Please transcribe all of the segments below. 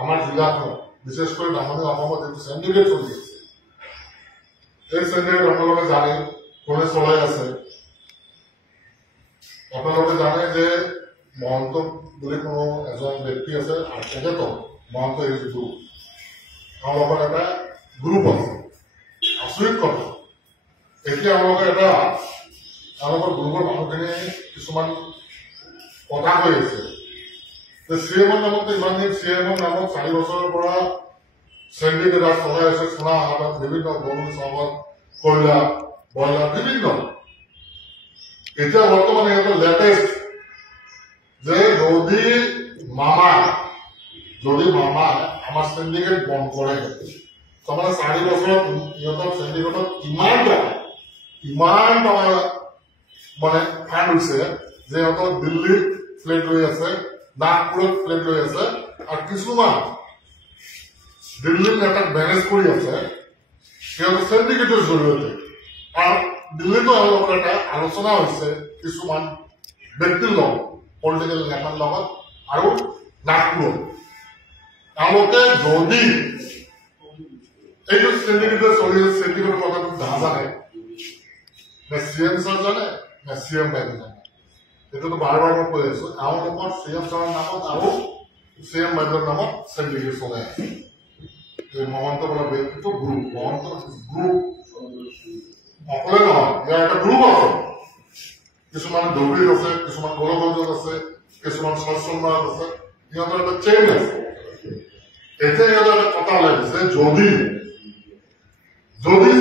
আমাৰ জিলাখন বিশেষকৈ নামনি অসমত যিটো চেণ্ডিকেট চলি আছে, এই চেণ্ডিকেট আপোনালোকে জানে কোনে চলাই আছে। আপোনালোকে জানে যে মহন্ত বুলি কোনো এজন ব্যক্তি আছে আৰু তেখেতক মহন্ত ইউজ গ্ৰুপ, তেওঁলোকৰ এটা গ্ৰুপ আছে। আচৰিত কথা, এতিয়া তেওঁলোকে তেওঁলোকৰ গ্ৰুপৰ মানুহখিনি কিছুমান কথা কৈ আছে যে চিএমৰ নামত ইমান দিন চিএমৰ নামত 4 বছৰৰ পৰা চেণ্ডিকেট চলাই আছে। সোণাহাটত বিভিন্ন গৰু চহৰত কয়লা ব্ৰইলাৰ বিভিন্ন। এতিয়া বৰ্তমান সিহঁতৰ লেটেষ্ট যে যদি মামাই আমাৰ চেণ্ডিকেট বন্ধ কৰে, তাৰমানে 4 বছৰত সিহঁতৰ চেণ্ডিকেটত ইমান টকা মানে ফাণ্ড হৈছে যে সিহঁতৰ দিল্লীত ফ্লেট লৈ আছে, নাগপুৰত ফ্লেট লৈ আছে, আৰু কিছুমান দিল্লীৰ নেতাক মেনেজ কৰি আছে সিহঁতৰ চেণ্ডিকেটৰ জৰিয়তে। আৰু দিল্লীতো এওঁলোকৰ এটা আলোচনা হৈছে কিছুমান ব্যক্তিৰ লগত, পলিটিকেল নেতাৰ লগত, আৰু নাগপুৰত তেওঁলোকে যদি এইটো চেণ্ডিকেটৰ চলি আছে, চেণ্ডিকেটৰ কথাটো নাজানে, নে চিএম ছাৰ জানে নে চিএম বাইদেউ জানে। এইটোতো বাৰ মই কৈ আছো, এওঁলোকৰ চিএম ছাৰৰ নামত আৰু চিএম বাইদেউৰ নামত চেণ্ডিকেট চলাই আছে। এই মহন্ত বোলা ব্যক্তিটো গ্ৰুপ, মহন্ত গ্ৰুপ অকলে নহয়, ইয়াৰ এটা গ্ৰুপ আছে। কিছুমান ধুবুৰীত আছে, কিছুমান গোলগঞ্জত আছে, কিছুমান চৰচন্মাত আছে, সিহঁতৰ এটা চেইন আছে। এতিয়া সিহঁতৰ এটা কথা লাগিছে, যদি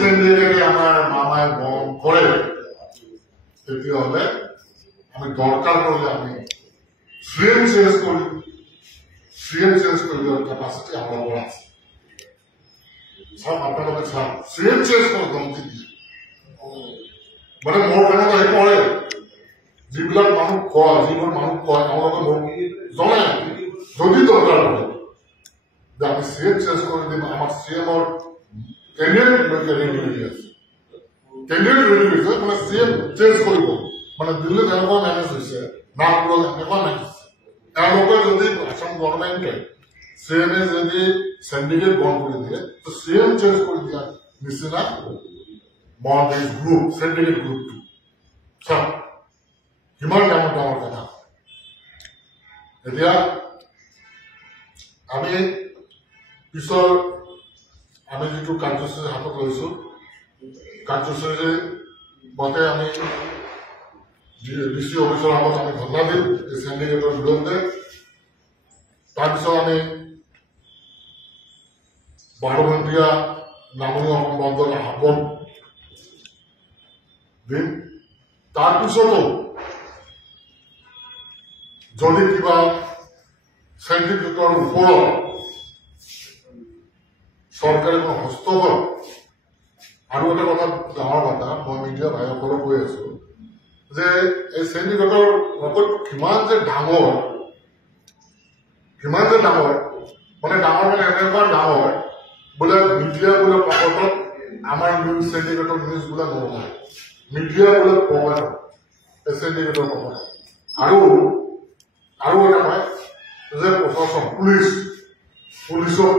চেণ্ডিকেটে আমাৰ মামাই বন্ধ কৰে, তেতিয়াহ'লে আমি দৰকাৰ কৰিলে আমি চিএম চেঞ্জ কৰি দিয়াৰ কেপাচিটি আমাৰ আছে। চাওক আপোনালোকে চাওক, চিএম চেঞ্জ কৰি ধমকি দিয়ে। মানে মোৰ কাৰণে আহি পৰে, যিবোৰ মানুহ কয় তেওঁলোকে মোক জনাই যদি দৰকাৰ পৰে যে আমি চিএম চেঞ্জ কৰি দিম। আমাৰ চিএমৰ কেণ্ডিডেট ৰেডি আছে, মানে চিএম চেঞ্জ কৰিব। মানে দিল্লীত এনেকুৱা মেনেজ হৈছে, নাগপুৰত এনেকুৱা মেনেজ হৈছে। তেওঁলোকে যদি আসাম গভৰ্ণমেণ্টে চিএমে যদি চেণ্ডিকেট বন্ধ কৰি দিয়ে, চিএম চেঞ্জ কৰি দিয়াৰ নিচিনা মহাদেশ গ্ৰুপ, চেণ্ডিকেট গ্ৰুপটো চাওক কিমান ডাঙৰ কথা। এতিয়া আমি পিছৰ আমি যিটো কাৰ্যসূচী হাতত লৈছো, কাৰ্যসূচী মতে আমি ডিচি অফিচৰ আগত আমি ধৰ্ণা দিম এই চেণ্ডিকেটৰ বিৰুদ্ধে। তাৰপিছত আমি 12 ঘণ্টীয়া নামনি অসম বন্ধৰ আহ্বান দিম। তাৰপিছতো যদি কিবা চেণ্ডিকেটৰ ওপৰত চৰকাৰে কোনো হস্তক্ষেপ, আৰু এটা কথা ডাঙৰ কথা মই মিডিয়া ভাইসকলক কৈ আছো যে এই চেণ্ডিকেটৰ লগত কিমান যে ডাঙৰ, মানে ডাঙৰ মানে এনেকুৱা ডাঙৰ বোলে মিডিয়া বোলে প্ৰকটত আমাৰ নিউজ চেণ্ডিকেটৰ নিউজ বোলে নহয়, মিডিয়া বোলে প্ৰকট এই চেণ্ডিকেটৰ প্ৰকট। আৰু এটা হয় যে প্ৰশাসন পুলিচৰ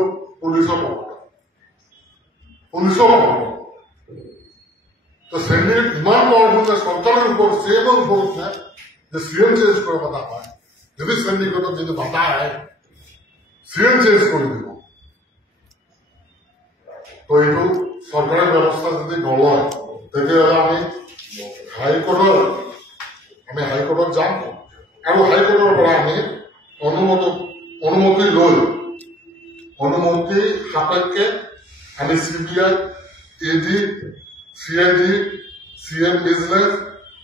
তো চেণ্ডিকেট ইমান পাৱাৰফুল যে চৰকাৰৰ ওপৰত চিএমৰ ওপৰত যে চিএম চেঞ্জ কৰাৰ কথা হয়। যদি চেণ্ডিকেটত যদি বাধা আহে চিএম চেঞ্জ কৰি দিব, তো এইটো চৰকাৰে ব্যৱস্থা যদি নলয় তেতিয়াহ'লে আমি হাইকোৰ্টত যাম, আৰু হাইকোৰ্টৰ পৰা আমি অনুমতি সাপেক্ষে আমি CBI, ED, CID, CM business,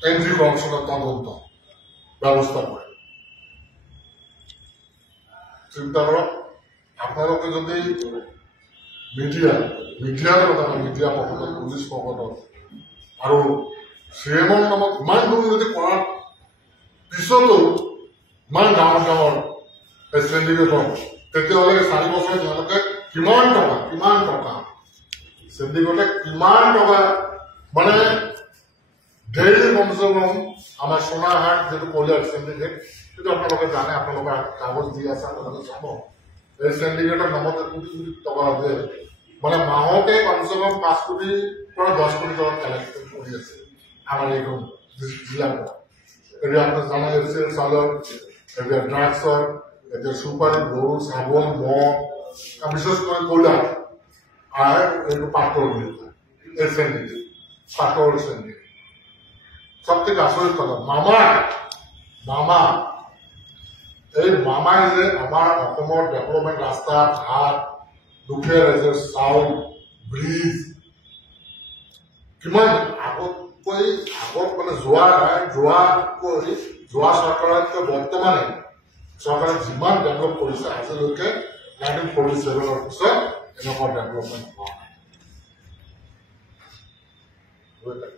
anti কৰাপশ্যনৰ তদন্ত ব্যৱস্থা কৰে। চিন্তা কৰক, আপোনালোকে যদি মিডিয়াৰ কথা মিডিয়া পক্ষত, পুলিচ পক্ষত আৰু চিএমৰ নামত ইমান দুৰ্নীতি কৰাৰ পিছতো ইমান ডাঙৰ এই চেণ্ডিকেটৰ, তেতিয়াহ'লে 4 বছৰ তেওঁলোকে কিমান টকা চেণ্ডিকেটে কিমান টকা মানে ডেইলি কমচে কম আমাৰ সোণাহাট যিটো কয়লাৰ চেণ্ডিকেট, সেইটো আপোনালোকে জানে, আপোনালোকে কাগজ দি আছে, আপোনালোকে চাব এই সিন্ডিকেটৰ নামতে কোটি কোটি টকা আছে মানে মাহতে কমসে কম 5 কোটিৰ পৰা 10 কোটি টকা কালেক্ট কৰি আছে আমাৰ এইখন জিলাত এতিয়া আপোনাৰ জানা এফচিএল চালৰ এতিয়া ড্ৰাগছৰ এতিয়া সুপাৰী গৰু ছাগল মহ বিশেষ করে কয়লা আর একটু পাথর এই সিন্ডিকেট পাথর সিন্ডিকেট সব থেকে আসরিত কথা মামা এই মামাই যে আমার ডেভেলপমেন্ট রাস্তা ঘাট দুখীয়া রাইজের চাউল ব্রিজ কিমান আগতকৈ মানে যোৱা চৰকাৰতকৈ বৰ্তমানে চৰকাৰে যিমান ডেভেলপ কৰিছে আজিলৈকে 1947 পিছত এনেকুৱা ডেভেলপমেণ্ট হোৱা নাই